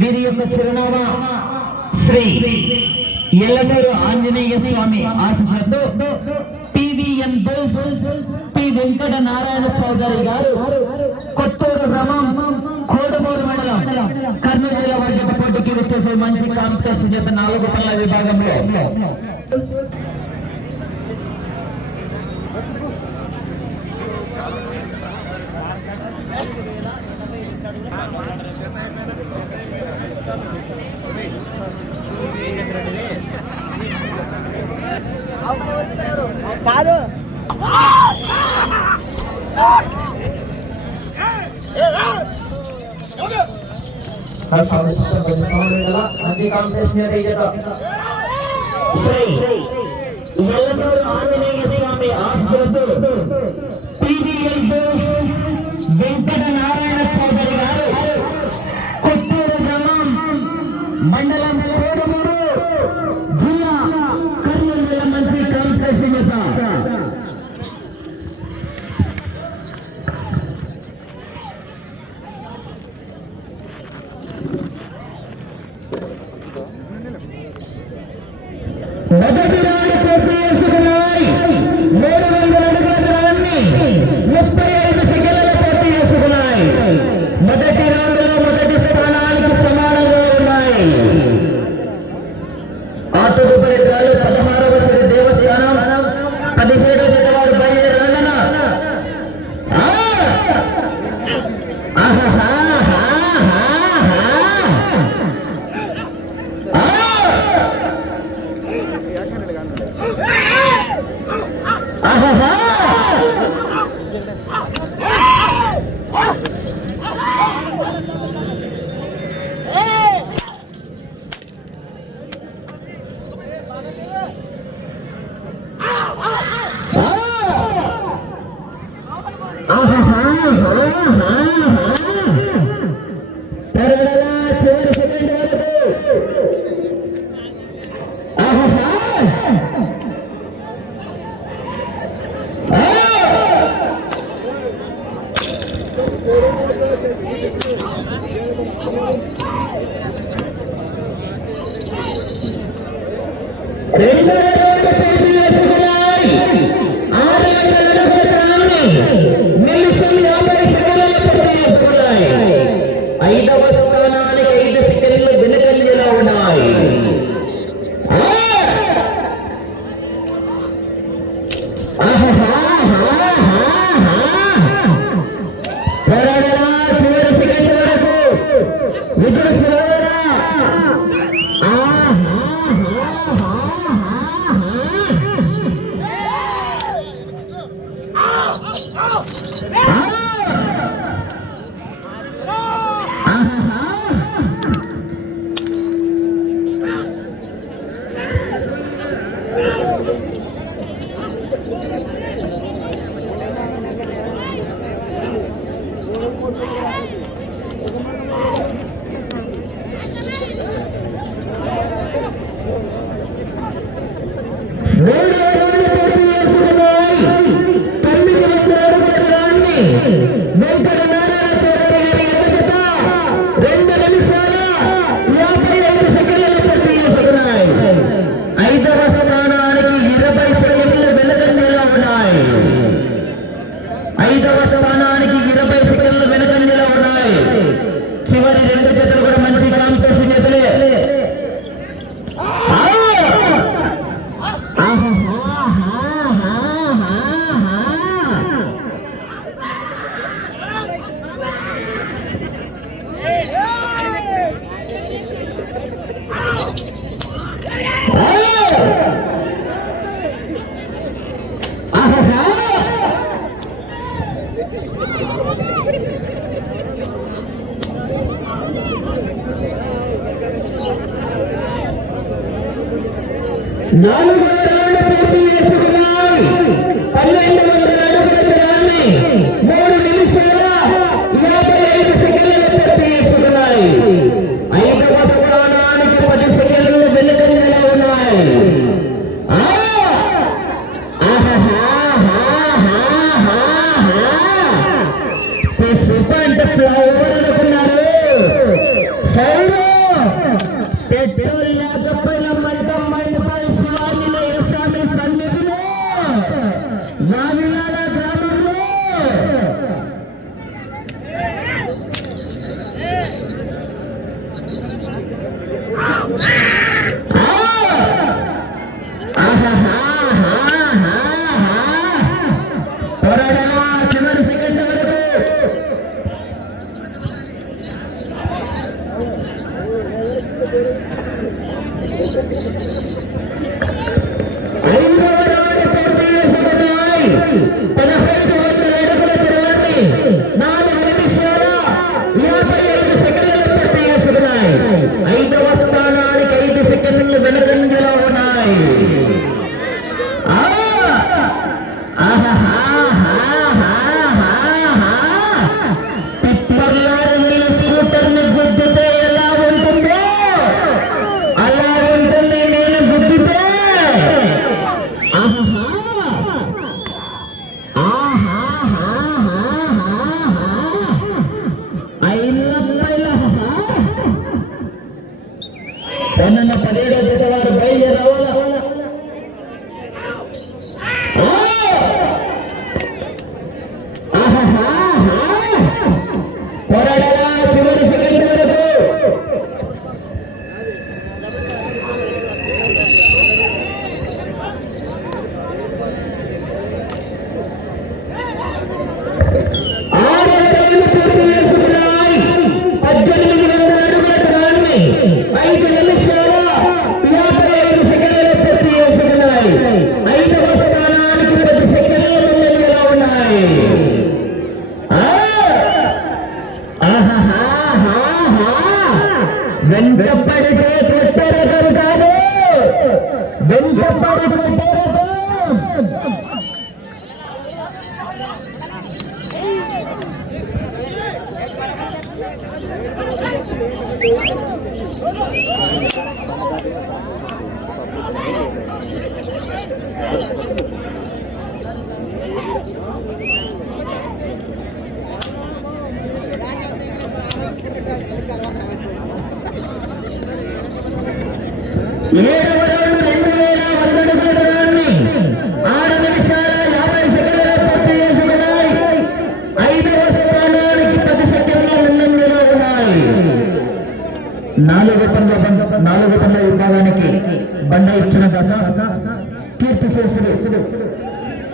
వీరి యొక్క చిరునామా శ్రీ ఎల్లమూరు ఆంజనేయ స్వామి ఆశీస్సులతో PVN bulls P Venkata Narayana Chowdary garu Kothuru గ్రామం కోడమూరు మండలం కర్నూలు జిల్లా వారి పోటీకి వచ్చేసే మంచి కాంపిటీషన్ చేత 4 పళ్ళ విభాగంలో కాదు మంచి కాంపిటీషన్ శ్రీ ఎల్లమూరు ఆంజనేయ స్వామి ఆశీస్సులతో పివిఎన్ బుల్స్ వెంకట నారాయణ చౌదరి గారు కొత్తూరు గ్రామం మండలం కోడమూరు జిల్లా కర్నూలు జిల్లా మంచి కాంపిటీషన్ మొదటి రౌండ్ పూర్తి చేసుకున్నాయి. 300 అడుగుల దూరాన్ని 35 సెకండ్లలో పూర్తి చేసుకున్నాయి. మొదటి రౌండ్ లో మొదటి స్థానానికి సమానంగా ఉన్నాయి. ఆ తదుపరి డ్రాలో 16వ శ్రీ దేవస్థానం 17వ జత వారు బయలుదేరాలన చివరి సెకండ్ వరకు రెండో రౌండ్ పూర్తి చేసుకున్నాయి. 600 అడుగుల దూరాన్ని నిమిషం 50 సెకండ్లలో పూర్తి చేసుకున్నాయి. 5వ స్థానానికి 5 సెకండ్లు వెనుకంజలో ఉన్నాయి. చివరి సెకండ్ వరకు విజయ వెంకట నారాయణ చౌదరి గారి ఎదుట 2 నిమిషాల 55 సెకండ్లలో పూర్తి చేసుకున్నాయి. 5వ స్థానానికి 20 సెకండ్లు వెనుకంజలో ఉన్నాయి. 5వ స్థానానికి 20 సెకండ్లు వెనుకంజలో ఉన్నాయి. చివరి 2 జతలు కూడా మంచి కాంపిటీషన్ జతలే. నాలుగో రౌండ్ పూర్తి చేసుకున్నాయి. 1200 అడుగుల దూరాన్ని 3 నిమిషాల 55 సెకండ్లలో పూర్తి చేసుకున్నాయి. 5వ స్థానానికి 10 సెకండ్లు వెనుకంజలో ఉన్నాయి. సూపర్ అంటే ఫ్లవర్ అనుకున్నారు. వెంటపడితే కొట్టరకం కాదు, వెంటపడి కొట్టరకం. ఏడవ రౌండ్ 2100 అడుగుల దూరాన్ని 6 నిమిషాల 50 సెకండ్లలో పూర్తి చేసుకున్నాయి. 5వ స్థానానికి 10 సెకండ్ల ముందంజలో ఉన్నాయి. 4 పండ్ల విభాగానికి బండ ఇచ్చిన దత్త కీర్తిశేషుడు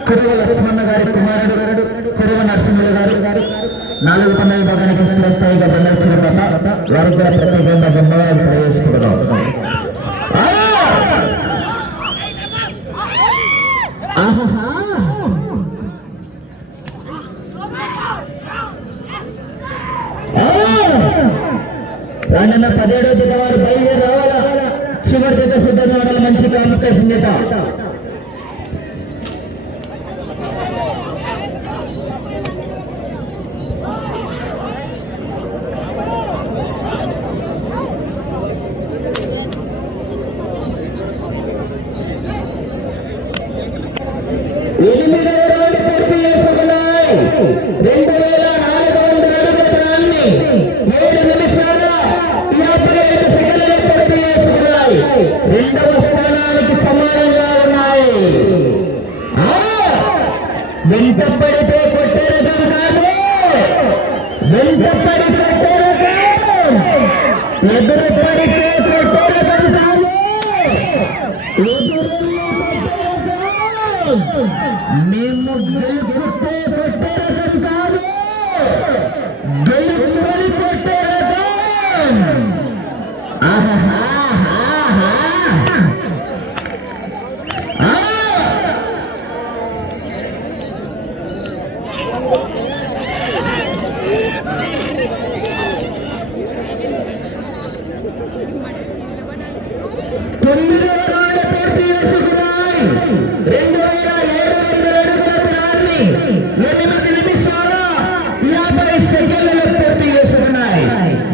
కురవ లక్ష్మణ గారి కుమారుడు కురవ నరసింహులు గారు 4 పండ్ల విభాగానికి స్థిరస్థాయిగా బండ ఇచ్చిన దత్త వారికి కూడా ప్రత్యేకంగా ధన్యవాదాలు తెలియజేసుకుంటున్నాం. రానున్న 17వ జత వారు బయలుదేరి రావాలా. చివరి జత సిద్ధంగా ఉండాలి. మంచి కాంపిటీషన్ జత. వెంటపడితే కొట్టరకం కాదు, వెంటపడి కొట్టరకం, ఎదురుపడితే కొట్టరకం కాదు, ఎదురెళ్ళి కొట్టరకం, మేము గెలుపుతే కొట్టరకం కాదు, గెలుపడి కొట్టరకం. ఆహా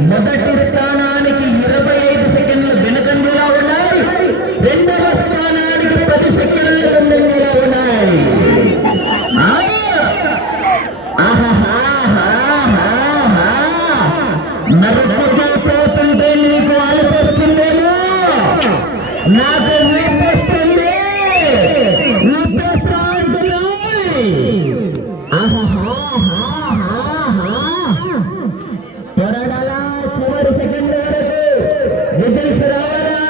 మొదటి స్థానానికి 25 సెకండ్లు వెనుకంజలో ఉన్నాయి. 2వ స్థానానికి 10 సెకండ్లు ముందంజలో ఉన్నాయి. నరుపుతూ పోతుంటే నీకు అలుపొస్తుందేమో, నాకు వీపొస్తుంది, వీపేస్తా అంటున్నాయి. త్వరగా చివరి సెకండ్ వరకు విజిల్స్ రావాలా.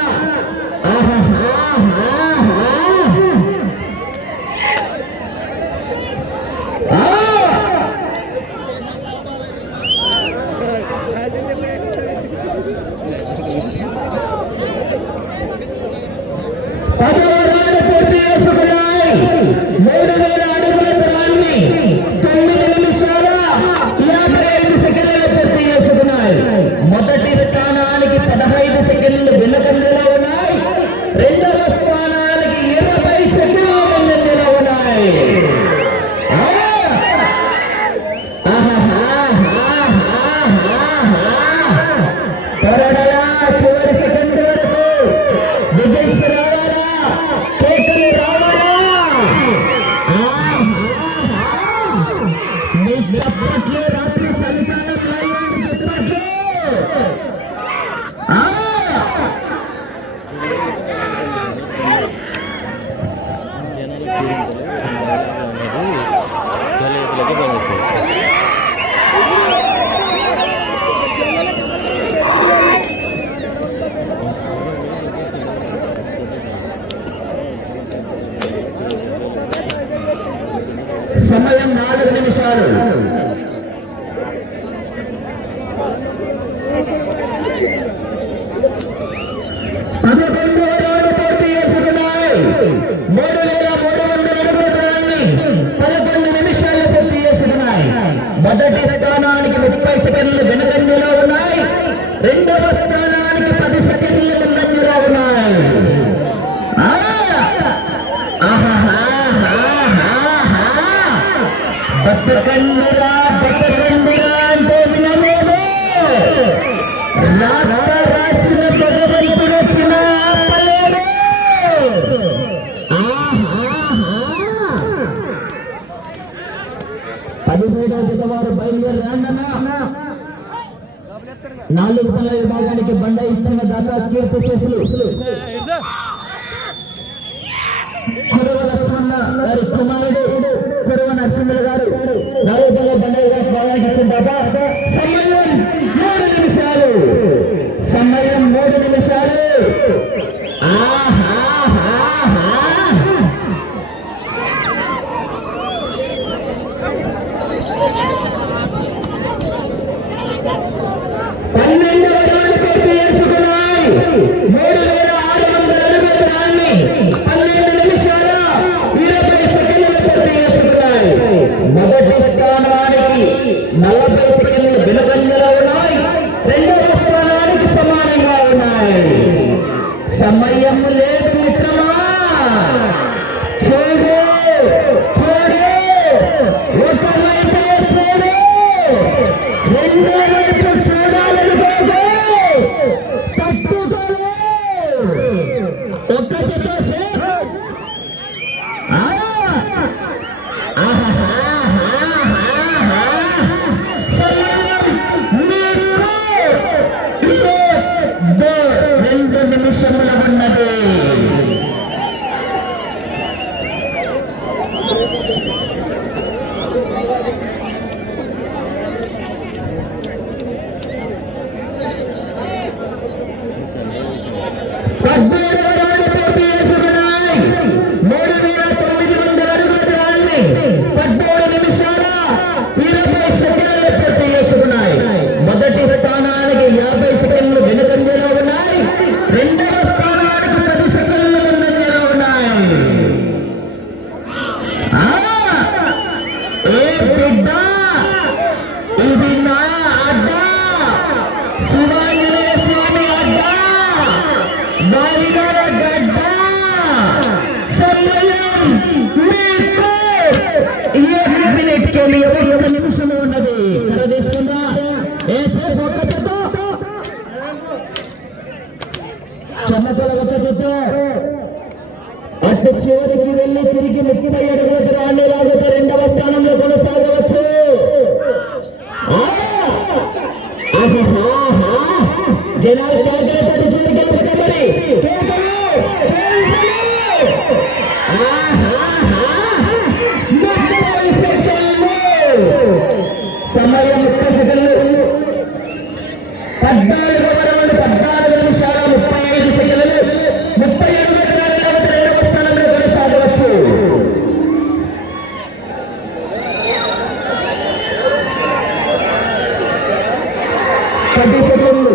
సమయం 4 నిమిషాలు. మొదటి స్థానానికి 30 సెకండ్లు వెనుకంజలో ఉన్నాయి. రెండవ స్థానానికి 10 సెకండ్లు ముందంజలో ఉన్నాయి. బతకండిరా బతకండిరా అంటే వినలేదు. రాత రాసిన భగవంతుడు వచ్చిన ఆపలేడు. 17వ జత వారు బయలుదేరి రాండన్నా. 4 తల విభాగానికి బండ ఇచ్చిన దాకా కీర్తి శేషులు కురవ లక్ష్మణ గారి కుమారుడు కురవ నరసింహులు గారు 4 తల బండ విభాగానికి ఇచ్చిన దాకా. సమయం 3 నిమిషాలు. సమయం 3 నిమిషాలు. మొదటి స్థానానికి 40 సెకండ్లు వెనుకంజలో ఉన్నాయి. రెండవ స్థానానికి సమానంగా ఉన్నాయి. సమయం లేదు మిత్రమా. చూడు చూడు, ఒకవైపు చూడు, రెండో వైపు చూడాలనుకోదు. తప్పుకోలే ఒక్క జత నిమిషముల ఉన్నది. మొదటి స్థానానికి 50 సెకండ్లు వెనుకంజలో ఉన్నాయి. రెండవ స్థానానికి 10 సెకండ్లు ముందంజలో ఉన్నాయి. ఏ బిడ్డ, ఇది నా అడ్డ, శివాంజనేయ స్వామి అడ్డ, బావిగార గడ్డ. సమయం మీకు 1 మినిట్ కే లియే 1 నిమిషం ఉన్నది. తీసుకుందా ఏసేపు ఒక్క చెత్త చెన్నపల ఒక్క చెత్త. అటు చివరికి వెళ్ళి తిరిగి 30 అడుగుల దూరాన్ని లాగుతూ రెండవ స్థానంలో కొనసాగవచ్చు. జనాలు కేకలతో చివరికి వెళ్ళిపోతే మరి కేకలు 30 సెకండ్లు. సమయం 30 సెకండ్లు. 14వ రౌండ్ 14 నిమిషాల 35 సెకండ్లు. 30 అడుగుల దూరాన్ని లాగుతూ రెండవ స్థానంలో కొనసాగవచ్చు. 10 సెకండ్లు.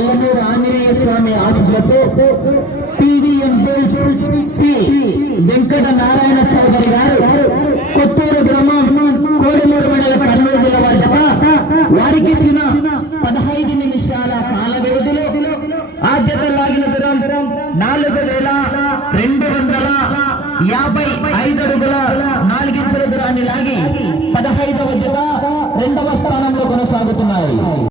ఏలూరు ఆంజనేయ స్వామి ఆశీస్సులతో PVN bulls P Venkata Narayana Chowdary garu Kothuru గ్రామం కోడిమూరు మండల కర్నూలు జిల్లా వద్ద వారికి ఇచ్చిన 15 నిమిషాల కాల వ్యవధిలో ఆ జత లాగిన దూరం 4255 అడుగుల 4 ఇంచుల దూరాన్ని లాగి 15వ జత 2వ స్థానంలో కొనసాగుతున్నాయి.